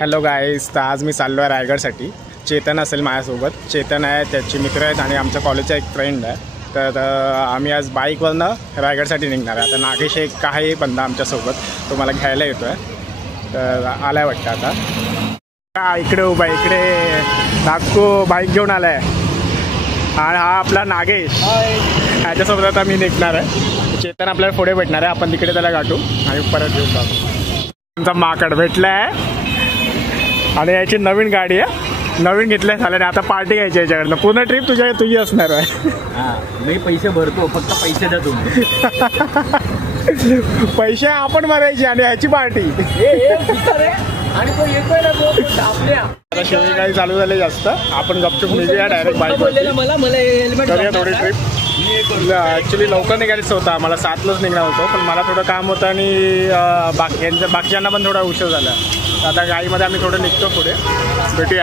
Hello guys, तर आज मी चाललो आहे रायगडसाठी. चेतन असेल माझ्यासोबत. चेतन आहे, त्याचे मित्र आहेत आणि आमच्या कॉलेजचा एक फ्रेंड आहे. तर आम्ही आज बाईकवरनं रायगडसाठी निघणार आहे. आता नागेश एक आहे बंदा आमच्यासोबत, तो मला घ्यायला येतो आहे. तर आलाय वाटतं आता. हा इकडे उभा आहे, इकडे नागू बाईक घेऊन आला आहे. आणि हा आपला नागेश, ह्याच्यासोबत आता मी निघणार आहे. चेतन आपल्याला पुढे भेटणार आहे, आपण तिकडे त्याला गाठू आणि परत घेऊन जातो. आमचा माकड भेटला आहे आणि याची नवीन गाडी आहे, नवीन घेतल्या झाल्याने आता पार्टी घ्यायची याच्याकडनं. पूर्ण ट्रिप तुझी असणार आहे. मी पैसे भरतो, फक्त पैसे द्या तुम्ही. पैसे आपण भरायचे आणि याची पार्टी. आणि तो येतोय ना, तो आपल्या आता शेवटी काही चालू झाले जास्त, आपण गपचूप निघूया डायरेक्ट बाईक. मला हेल्मेट करूया थोडी ट्रिप. ॲक्च्युली लवकर निघायचं होतं, मला 7लाच निघणार होतो, पण मला थोडं काम होतं आणि बाकीच्यांना पण थोडा उशीर झाला. आता गाडीमध्ये आम्ही थोडं निघतो, पुढे भेटूया.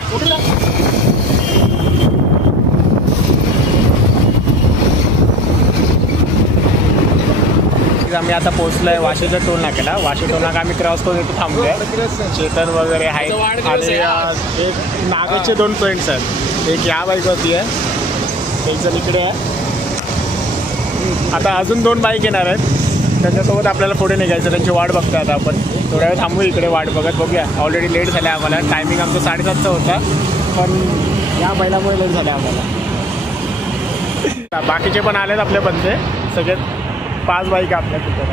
आम्ही आता पोहोचलो आहे वाशीच्या टोल नाक्याला. वाशी टोल नाका आम्ही क्रॉस करून इथे थांबलोय. चेतन वगैरे आहेत आणि एक नागेशचे 2 फ्रेंड्स आहेत. एक या बाईकवरती आहे, एक जण इकडे आहे. आता अजून 2 बाईक येणार आहेत, त्यांच्यासोबत आपल्याला पुढे निघायचं. त्यांची वाट बघतो आता आपण. थोड्या वेळ थांबू इकडे वाट बघत. बघूया, ऑलरेडी लेट झालं आहे आम्हाला. टायमिंग आमचं 7:30चा होता, पण या बैलामुळे लेट झालं आहे आम्हाला. बाकीचे पण आलेत आपले बंदे सगळे. 5 बाईक आपल्या तिथे,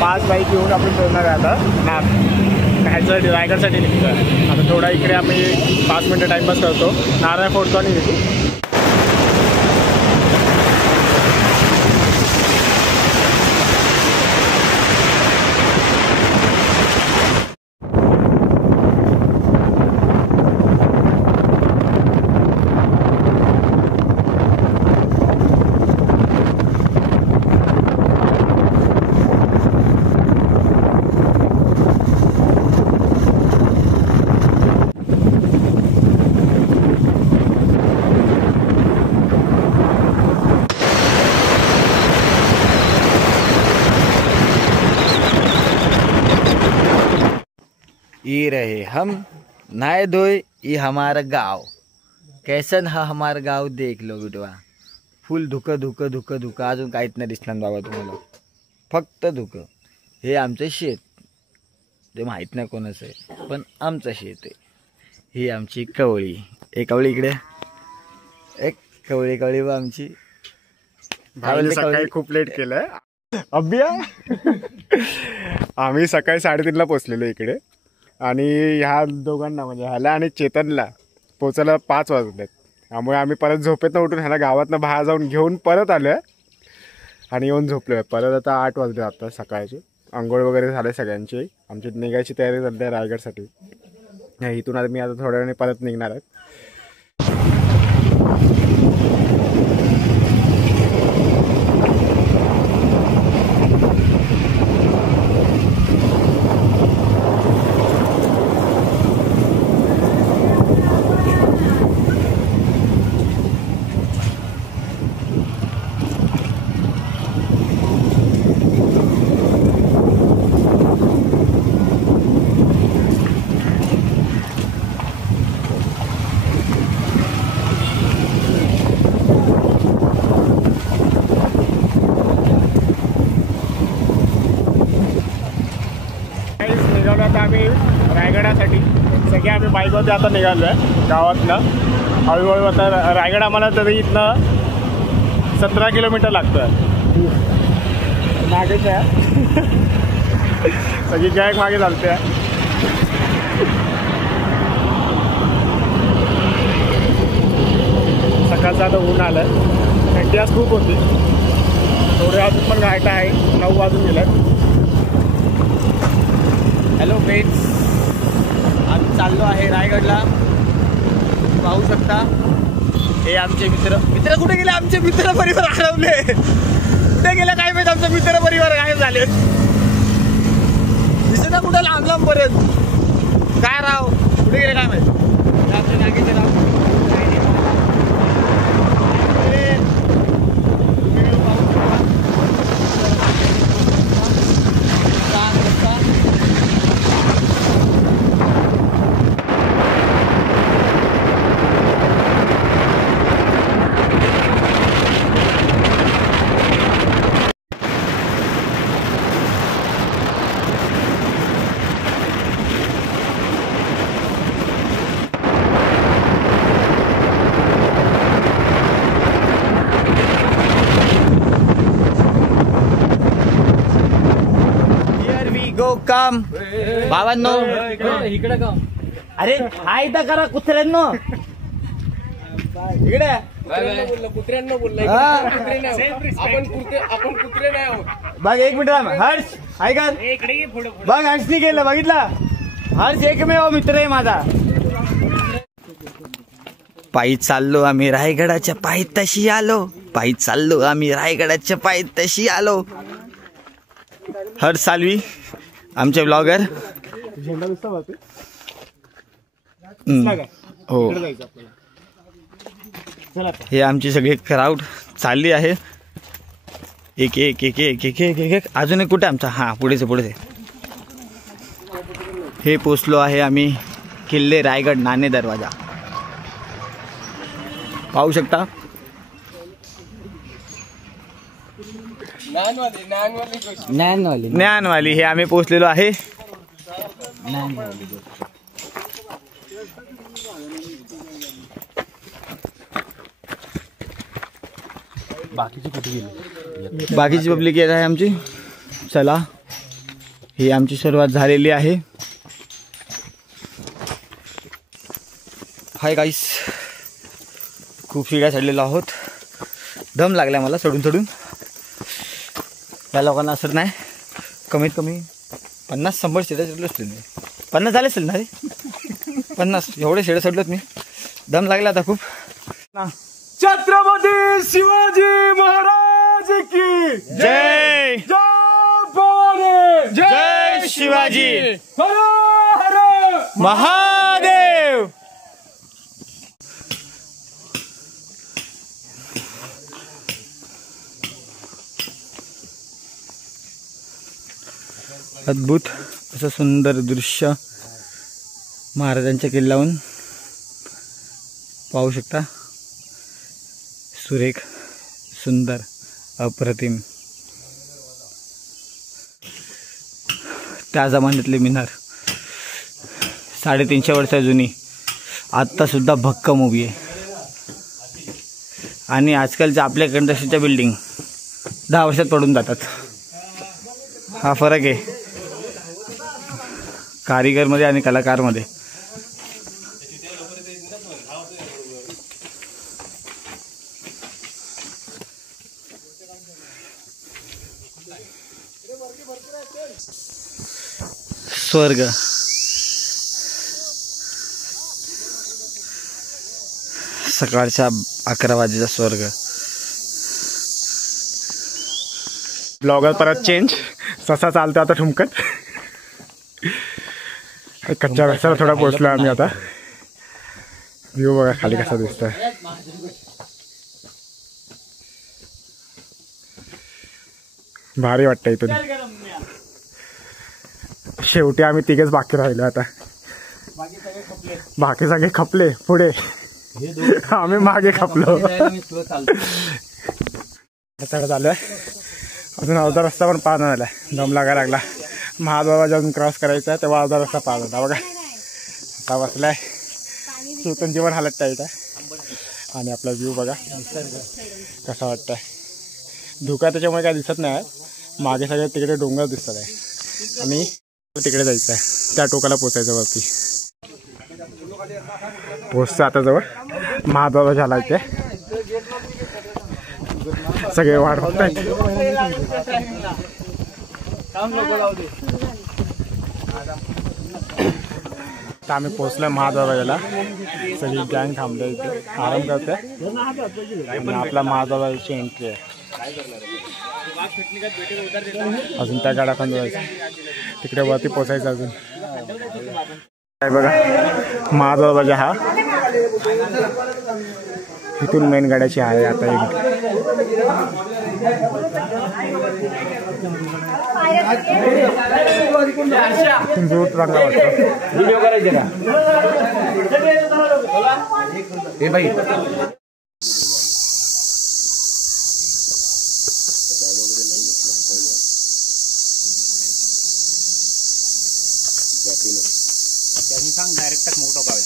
5 बाईक घेऊन आपण फिरणार आहे आता. ह्याच्यासाठी रायगडसाठी निघतो आहे. आता थोडा इकडे आम्ही 5 मिनटं टाईमपास करतो, नारळ फोडतो आणि निघतो. ई रहे हम नहाए धोए, ये हमारा गाँव. कैसन हा हमारा गाव, देख लो बिटवा. फुल धुकं धुकं धुकं धुकं. अजून काहीच नाही दिसणार बाबा तुम्हाला, फक्त धुकं. हे आमचं शेत, ते माहीत नाही कोणाचं आहे, पण आमचं शेत आहे. ही आमची कवळी. एक कवळी इकडे, एक कवळी बा आमची. सकाळी खूप लेट केलंय अभ्या. आम्ही सकाळी 3:30ला पोचलेलो इकडे आणि ह्या दोघांना म्हणजे ह्याला आणि चेतनला पोचायला 5 वाजलेत. त्यामुळे आम्ही परत झोपेतनं उठून ह्याला गावातनं बाहेर जाऊन घेऊन परत आलो आहे आणि येऊन झोपलो आहे परत. आता 8 वाजले आता सकाळचे. आंघोळ वगैरे झाले सगळ्यांची. आमची निघायची तयारी झाली आहे रायगडसाठी. इथून आता मी आता थोड्या वेळाने परत निघणार आहे. निघालो आता आम्ही रायगडासाठी. सगळे आम्ही बाईकवरती आता निघालो आहे गावातनं. हळूहळू आता रायगड आम्हाला तरी इथनं 17 किलोमीटर लागतं आहे. मागेच आहे सगळी गॅग मागे चालते आहे. सकाळचं आता ऊन आलं आहे, थंडी आज खूप होती. थोडे अजून पण घाट आहे, 9 वाजून गेलं. हॅलो फ्रेंड्स, आम्ही चाललो आहे रायगडला. पाहू शकता हे आमचे मित्र कुठे गेले? आमचे मित्र परिवार हरवले. कुठे गेले काय माहित? आमचे मित्र परिवार गायब झाले. दिसत ना कुठे लांब पर्यंत. काय राव, कुठे गेले काय माहित? आपल्या नागेचे राव. मुक्काम भावांनो. इकडे का अरे हाय तर करा कुत्र्यांनो इकडे. कुत्र्यांना बोलला हा. आपण कुत्रे नाही आहोत. बघ एक मिनिट थांब. हर्ष ऐका बघ हर्षनी केलं बघितला. हर्ष एकमेव मित्र आहे माझा. पायी चाललो आम्ही रायगडाच्या पायथ्याशी आलो. पायी चाललो आम्ही रायगडाच्या पायथ्याशी आलो. हर्ष सालवी आमचे ब्लॉगर. हो हे आमची सगळी क्राऊड चालली आहे. एक एक एक एक एक एक एक एक अजून एक कुठे आमचा. हां पुढेच पुढेच. हे पोचलो आहे आम्ही किल्ले रायगड नाणे दरवाजा. पाहू शकता. ज्ञानवाली हे आम्ही पोचलेलो आहे. बाकीची पब्लिक येत आहे आमची. चला ही आमची सुरुवात झालेली आहे. हाय गाईस खूप शिड्या चढलेलो आहोत. दम लागला मला चढून चढून. या लोकांना असं नाही कमीत कमी 50-100 शिड्या चढलो असतील. 50 झाले असेल ना रे. 50 एवढे शिड्या चढलोत मी. दम लागला आता खूप. छत्रपती शिवाजी महाराज की जय. जय शिवाजी महादेव. अद्भुत असं सुंदर दृश्य महाराजांच्या किल्ल्याहून पाहू शकता. सुरेख सुंदर अप्रतिम. त्या जमान्यातली मिनार 350 वर्ष जुनी आत्ता सुद्धा भक्कम उभी आहे. आणि आजकालच्या आपल्या कंट्रक्शनच्या बिल्डिंग 10 वर्षात पडून जातात. हा फरक आहे कारीगरमध्ये आणि कलाकारमध्ये. स्वर्ग सकाळच्या 11 वाजेचा स्वर्ग. ब्लॉगर परत चेंज. ससा चालतो आता ठुमकत. कच्च्या रस्त्याला थोडा पोचलो आम्ही आता. व्ह्यू बघा खाली कसा दिसतोय. भारी वाटतं इथून. शेवटी आम्ही तिघेच बाकी राहिलो आता. बाकी सगळे खपले पुढे. आम्ही मागे खपलो. चढत आलोय. अजून अर्धा रस्ता पण पार नाही झालाय. दम लागायला लागला. महादरवाजा अजून क्रॉस करायचा आहे तेव्हा अर्धा रस्ता पार होता. बघा आता बसलाय. चेतन जीवन हालत टाईट आहे. आणि आपला व्ह्यू बघा कसा वाटतंय. धुका त्याच्यामुळे काय दिसत नाही. मागे सगळे तिकडे डोंगर दिसत आहे. आणि तिकडे जायचं आहे. त्या टोकाला पोचायचं वरती. पोचतो आता जवळ. महादरवाजा झाला इथे. सगळे वाट बघतायत. आम्ही पोचलोय महादरवाजाला. सगळी गँग थांबले इथे आराम करते. आणि आपला महादरवाजाची एंट्री आहे. अजून त्या गाड्या पण जायचं. तिकडे वरती पोचायचं अजून. काय बघा महादरवाजा हा इथून मेन गाड्याची आहे. आता एक रूट चांगला वाटतो. व्हिडिओ करायचे का हे बाई. डायरेक्ट मोठं पाहूया.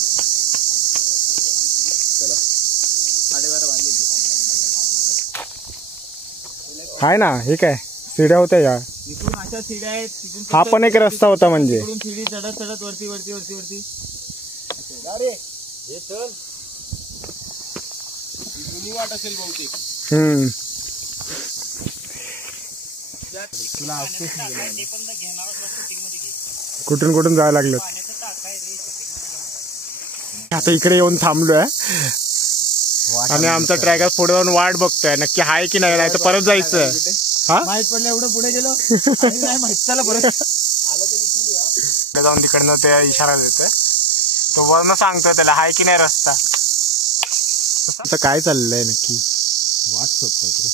आहे ना हे काय सीड्या होत्या या. इकडून अशा शिड्या आहेत, तिथून हा पण एक रस्ता होता म्हणजे. इकडून शिडी चढत चढत वरती वरती वरती वरती. हे चल जुनी वाट असेल बहुतेक. कुठून कुठून जायला लागलं. आता इकडे येऊन थांबलोय आणि आमचा ट्रॅकर पुढे जाऊन वाट बघतोय नक्की हाय की नाही, तर परत जायचं. हा माहित पडलं एवढं पुढे गेलो आणि नाही माहित. चला परत पुढे जाऊन तिकडनं ते इशारा देतोय, तो वरनं सांगतोय त्याला हाय की नाही रस्ता. आता काय चाललंय नक्की. वाट शोधतोय.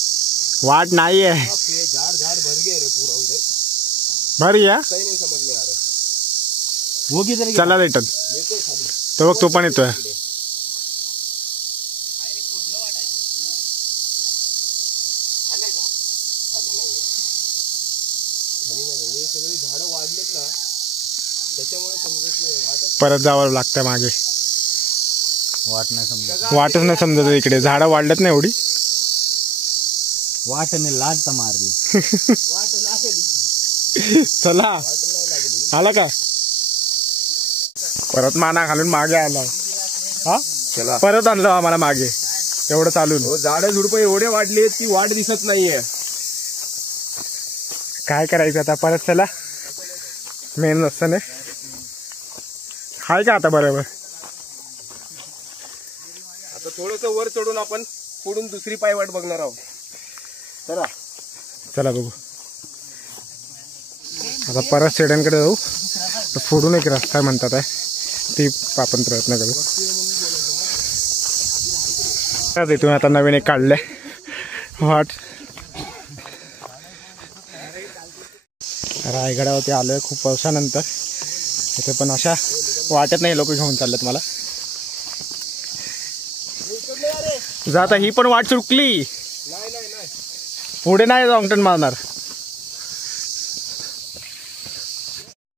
वाट नाही आहे. झाड झाड भर गए रे पूरा उधर. बरी या काही नाही समज में आ रहा. वो किधर चला रिटर्न. तो बघ तो पण येतोय. हे सगळी झाडं वाढलेत ना त्याच्यामुळे समजत नाही. वाटत परत जावं लागतं मागे. वाट नाही समजत. वाटच नाही समजत इकडे. झाडं वाढलेत ना एवढी. वाटने लाट तर मारली. वाट लागली. चला आला का परत माना घालून मागे आला. हा चला परत आणलं आम्हाला मागे एवढं चालून. हो झाडं झुडपं एवढे वाढले ती वाट दिसत नाहीये. काय करायचं आता परत. चला मेन रस्त्याने हाय का आता बरोबर. आता थोडस वर चढून आपण पुढून दुसरी पायवाट बघणार आहोत. चला चला बघू. आता परत सेड्यांकडे जाऊ. तर फोडून एक रस्ता म्हणतात आहे ती आपण प्रयत्न करू. तिथून आता नवीन एक काढलंय वाट. रायगडावरती आलोय खूप पावसानंतर. इथे पण अशा वाटत नाही लोक घेऊन चाललेत मला. जाता ही पण वाट चुकली. पुढे नाही रॉंगटर्न मारणार.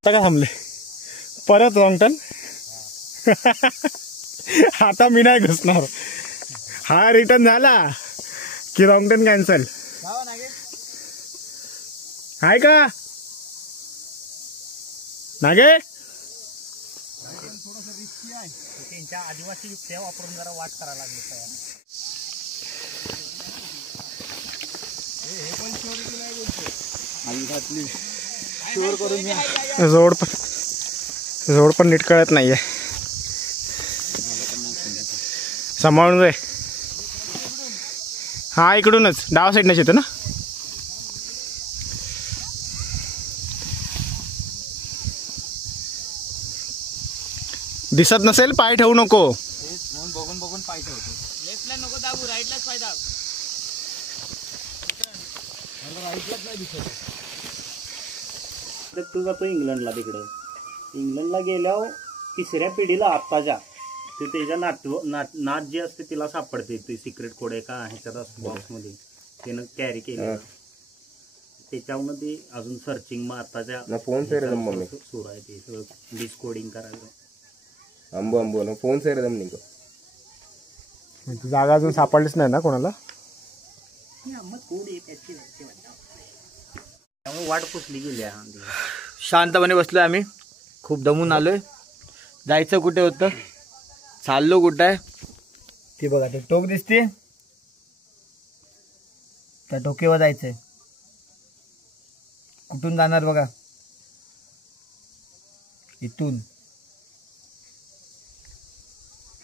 आता का थांबले परत रॉंगटर्न. आता मी नाही घुसणार. हा रिटर्न झाला की रॉंगटर्न कॅन्सल आहे का नागे. त्यांच्या आदिवासी युक्त्या वापरून जरा वाट करायला लागली. जोड पण नीट कळत नाहीये. सांभाळून रे. हा इकडूनच डावा साईडनच येतो ना. दिसत नसेल पाय ठेवू नको. बघून बघून पाय ठेवतो. लेफ्टला नको दाबू, राईटलाच पाय दाब. तू जातो इंग्लंडला. तिकडं इंग्लंडला गेल्यावर तिसऱ्या पिढीला आत्ताच्या ते त्याच्या नात जी असते तिला सापडते. ते सिक्रेट कोड एका ह्याच्यात असतो बॉक्समध्ये त्यानं कॅरी केलं. त्याच्यावरून ते अजून सर्चिंग मग आताच्या फोन सुरू आहे ते सगळं डिस्कोडिंग करायचं. अंबू फोन से एकदम निघो. जागा अजून सापडलीच नाही ना कोणाला. त्यामुळे वाट पुसली गेली. शांतपणे बसलोय आम्ही. खूप दमून आलोय. जायचं कुठे होतं, चाललो कुठं आहे ते बघा. ते टोक दिसते त्या टोकेवर जायचंय. कुठून जाणार बघा. इथून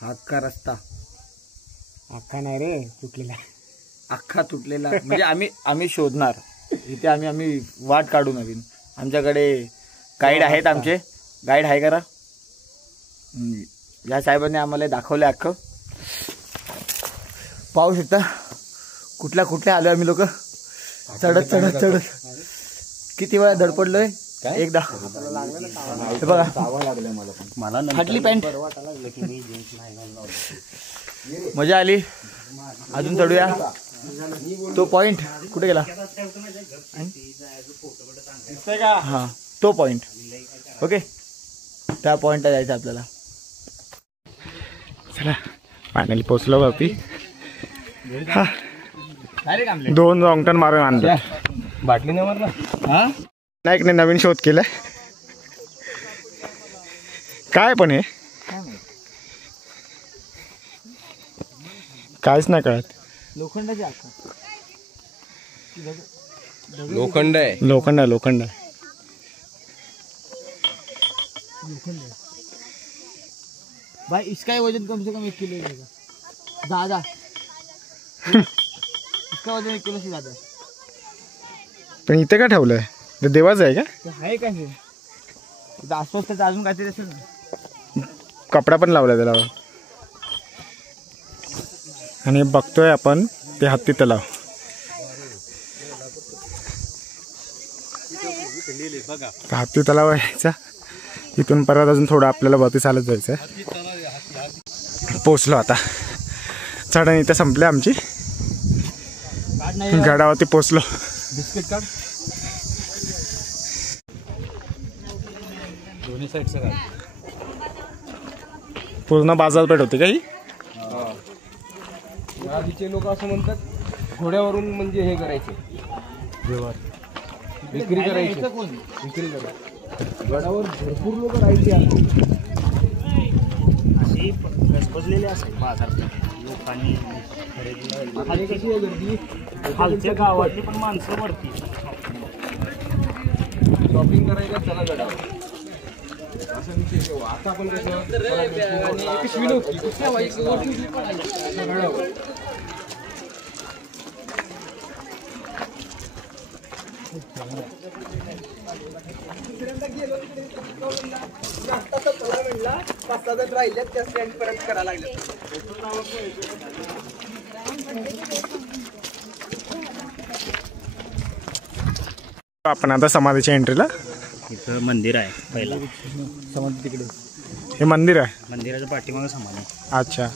हा अख्खा रस्ता. अख्खा नाही रे तुटलेला. अख्खा तुटलेला म्हणजे आम्ही शोधणार इथे. आम्ही वाट काढू नवीन. आमच्याकडे गाईड आहेत. आमचे गाईड आहे करा. या साहेबांनी आम्हाला दाखवलं अख्खं. पाहू शकता कुठल्या कुठल्या आलोय आम्ही लोक. चढत चढत चढत किती वेळा धडपडलोय. एकदा हे बघा मला फाटली पॅन्ट. मजा आली. अजून चढूया. तो पॉइंट कुठे गेला. हा तो पॉइंट. ओके त्या पॉइंटला जायचं आपल्याला. चला फायनली पोचलो वरती. हा डायरेक्ट 2 रॉंगटर्न मारून आणलं. बाटली नाही मारला. हा नाईकने नवीन शोध केलाय. काय पण हे काहीच नाही कळत. लोखंडाची आखा लोखंड आहे. लोखंड आहे, लोखंड आहे. भाई इसका वजन कम से कम 1 किलो रहेगा ज्यादा. इसका वजन 1 किलो से ज्यादा है. पण इथे का ठेवलंय? ते देवाचं आहे का? ते आहे काय हे आसपास त्याचं अजून काहीतरी असेल ना. कपडा पण लावलाय त्याला. आणि बघतोय आपण ते हत्ती तलाव. हत्ती तलाव यायचा इथून परत अजून थोडं आपल्याला वरती चालत जायचं आहे. पोचलो आता. चढण इथे संपली आमची. गडावरती पोचलो. बिस्किट काढ दोन्ही साईडचं काढ. पूर्ण बाजारपेठ होती का ही? आधीचे लोक असं म्हणतात घोड्यावरून म्हणजे हे करायचे विक्री करायची. विक्री करायची गडावर भरपूर लोक राहायचे. असे गजबजलेले असेल बाजार लोकांनी खरेदीला. खाली कशी आहे गर्दी. खालच्या गावातली पण माणसं वरती शॉपिंग करायला चला गडावर असं विषय ठेवा. आता आपण कसं पिशवी नव्हती गडावर. आपण आता समाधीच्या एंट्रीला. इथं मंदिर आहे पहिला. समाधी तिकडे. हे मंदिर आहे. मंदिराच्या पाठीमागे समाधी. अच्छा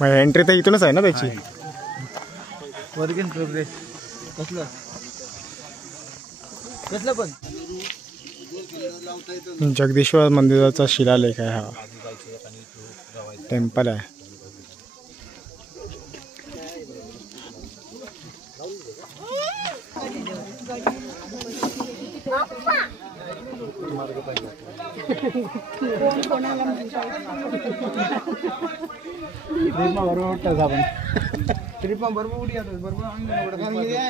मग एंट्री तर इथूनच आहे ना त्याची. Work in progress. कसलं कसलं पण जगदीश्वर मंदिराचा शिलालेख आहे हा. टेम्पल आहे.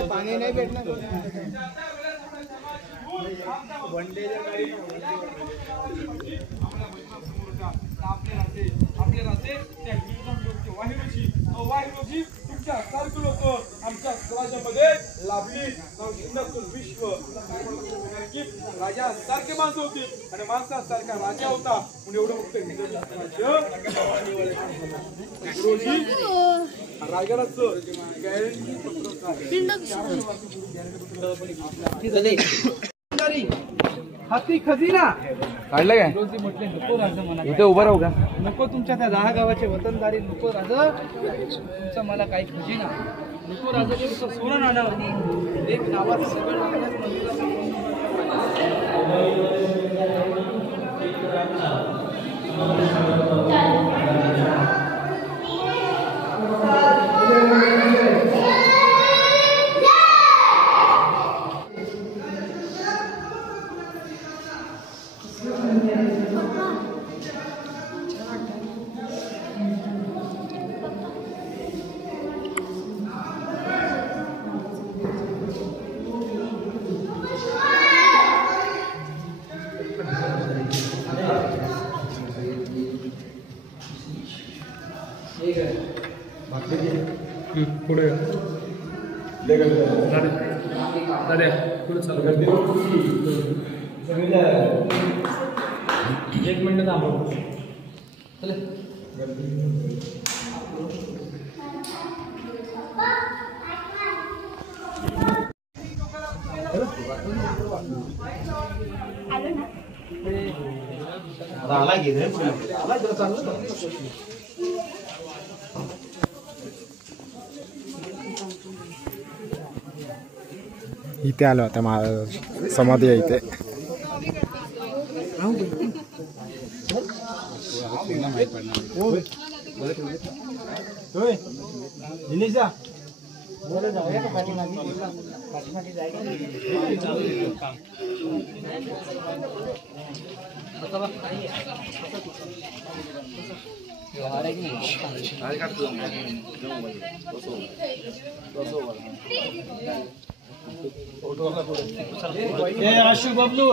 पाणी नाही भेटणार. आमच्या समाजामध्ये लाभली. विश्व राजासारखे माणसं होती आणि माणसासारखा राजा होता म्हणून एवढं मोठं रायगडाचं गॅरंटी. हाती खजिना काढलं काय नको राजा मला. इथे उभं राहू का? नको तुमच्या त्या 10 गावाचे वतनदारी. नको राजा तुमचा मला काही खजिना नको. राजा तुमचं सोनं आणावं. एक गावात सगळं पुढे एक मिनिट थांबव. इथे आलो आता महाराज समाधी आहे इथे. आशु बबलू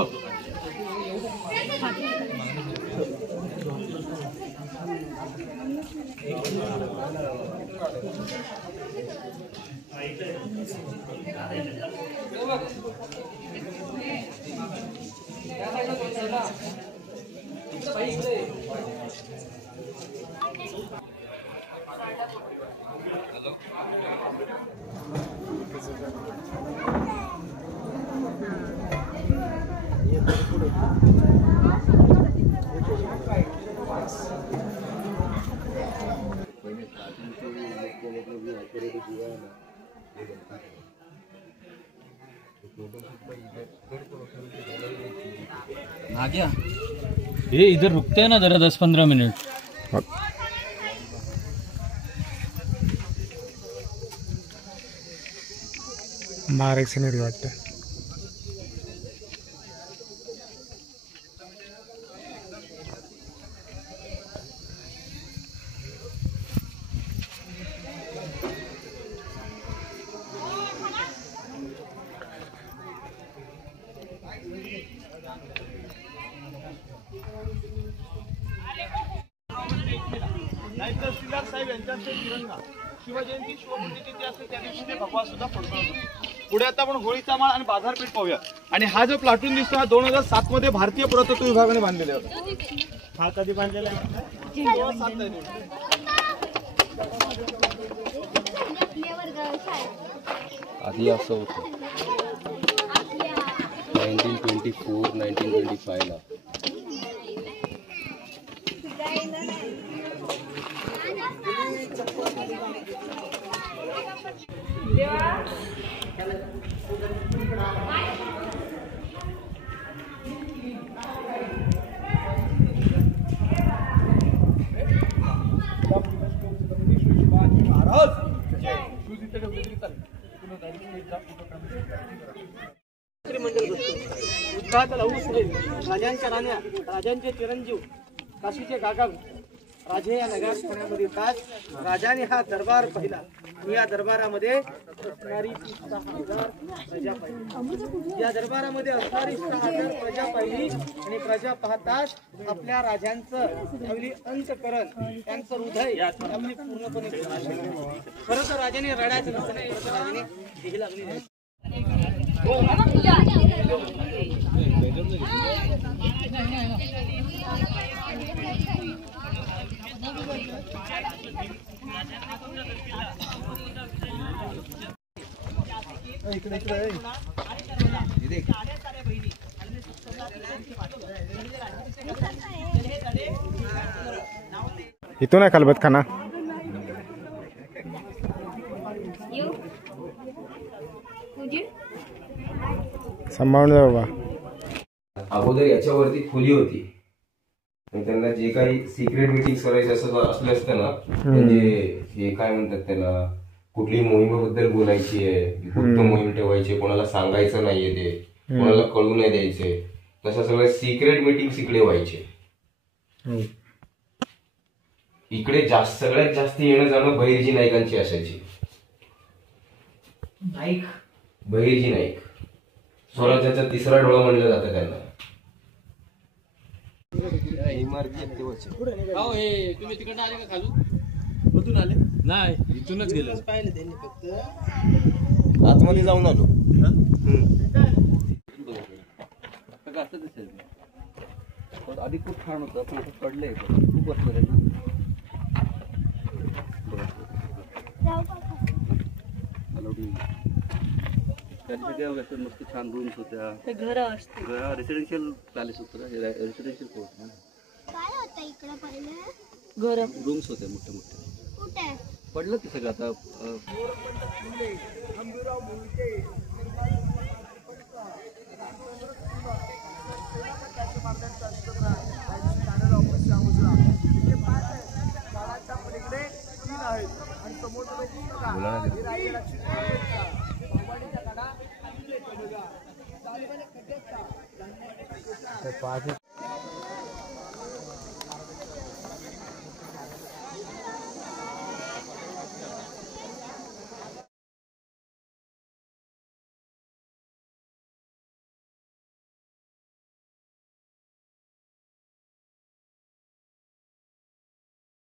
आ गया। ये इधर रुकते हैं ना जरा 10-15 मिनट। महाराज सिनेरी वाटतं. तहसीलदार साहेब यांच्याकडे तिरंगा शिवजयंती शिवमुर्तीची ती असते त्या दिवशी ते भगवा सुद्धा फडकवतो. पुढे आता आपण होळीचा माळ आणि बाजारपेठ पाहूया. आणि हा जो प्लाटून दिसतो हा 2007 मध्ये भारतीय पुरातत्व विभागाने बांधलेला होता. हा कधी बांधलेला आहे? 2007 मध्ये. आधी असं होतं 1924-1925 ला. राजांच्या राण्या, राजांचे चिरंजीव, काशीचे गागाव राजे या नगरखान्यामध्ये येतात. राजाने हा दरबार पाहिला. या दरबारामध्ये असणारी 6,000 प्रजा पाहिली. या दरबारामध्ये असणारी 6,000 प्रजा पाहिली आणि प्रजा पाहताच आपल्या राजांचं अगदी अंतकरण, त्यांचं हृदय अगदी पूर्णपणे खरं तर राजाने रडायचं नसतं, खरं तर राजाने हे लागले. इथून आहे खलबतखाना. सांभाळून जा बाबा. अगोदर याच्यावरती खोली होती. त्यांना जे काही सिक्रेट मीटिंग करायचे असले असतं ना, म्हणजे हे काय म्हणतात त्याला, कुठली मोहिमेबद्दल बोलायची आहे, गुप्त मोहीम ठेवायची, कोणाला सांगायचं नाहीये, ते कोणाला कळू नाही द्यायचे, तशा सगळ्या सिक्रेट मीटिंग इकडे व्हायचे. इकडे सगळ्यात जास्त येणं जाणं बहिर्जी नाईकांची असायची. बहिर्जी नाईक स्वराज्याचा तिसरा डोळा म्हणलं जातं त्यांना. तुम्ही तिकडनं आले का खालून? कुठून आले? नाही, इथूनच गेले. पाहिले त्यांनी फक्त आतमध्ये जाऊन आलो. असं दिसेल आधी खूप छान होतं, पण आता पडलंय खूप वर्ष झाले ना. त्यासाठी मस्त छान रूम्स होत्या. घर रेसिडेन्शियल पॅलेस होतं ना, रेसिडेन्शियल कोर्ट ना. काय होतं इकडे पहिले? घर रूम्स होते मोठे मोठे. कुठे पडलं ते सगळं आता. मुलांना तर पाच